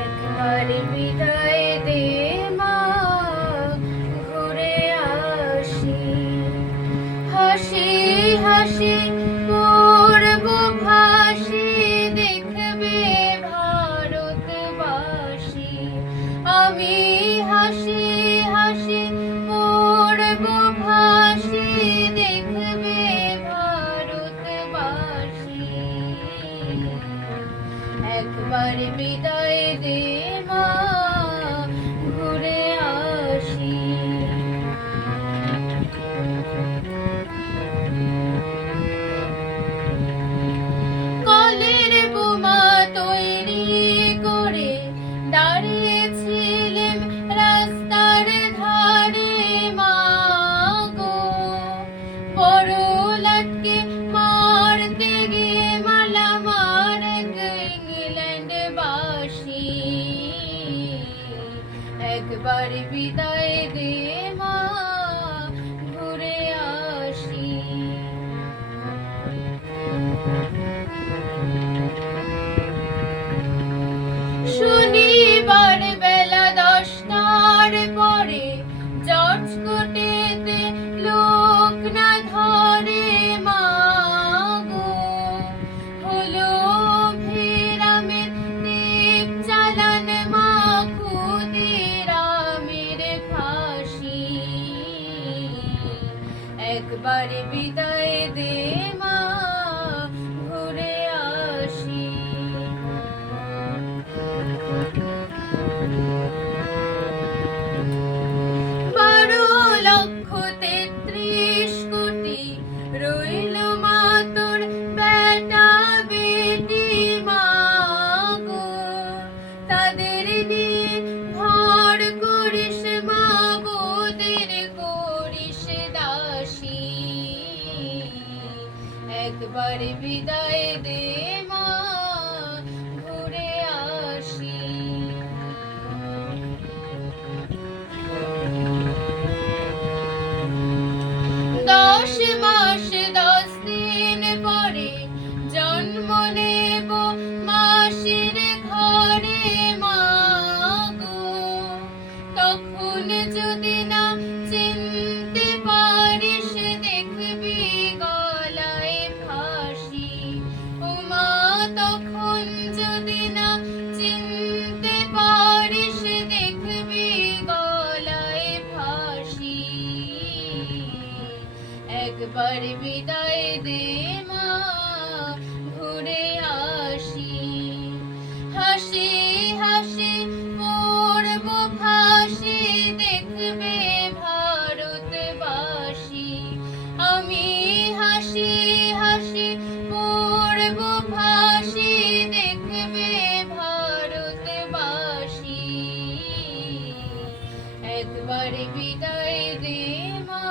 একবার বিদায় দে মা, ঘুরে আসি। হাসি হাসি পড়ব ভাসি, দেখবে ভারতবাসী। আমি হাসি হাসি পড়ব ভাসি, দেখবে ভারতবাসী। একবার বিদায় দে মা, ঘুরে আসি। কলের বোমা তৈরি করে দাঁড়িয়েছিলেন রাস্তার ধারে মা গো। বড় লাটকে মারতে গিয়ে মালা মার ইংল্যান্ডবাসী। একবার বিদায় দে মা, ঘুরে আসি। শনিবার বেলা 10টার পরে জর্জ কোটেতে লোক না ধরে মা গো। হলো ভিরামের দ্বীপ চালান মা, ক্ষুদিরামের ফাঁসি। একবার বিদায় দে মা, ঘুরে আসি। 12,33,000,000 রইল মা তোর বেটা বেটি মা গো। তাদের নিয়ে ঘর করিস মা, বোদের করিস দাসী। একবার বিদায় দে মা, ঘুরে আসি। 10 মাস 10 দিন পরে জন্ম নেব মাসির ঘরে মা গো। তখন যদি না চিনতে পারিস, দেখবি গলায় ফাঁসি। ও মা, তখন যদি না চিনতে পারিস, দেখবি গলায় ফাঁসি। একবার বিদায় দে মা, ঘুরে আসি। হাসি হাসি পড়ব ভাসি, দেখবে ভারতবাসী। আমি হাসি হাসি পড়ব ভাসি, দেখবে ভারতবাসী। একবার বিদায় দে মা।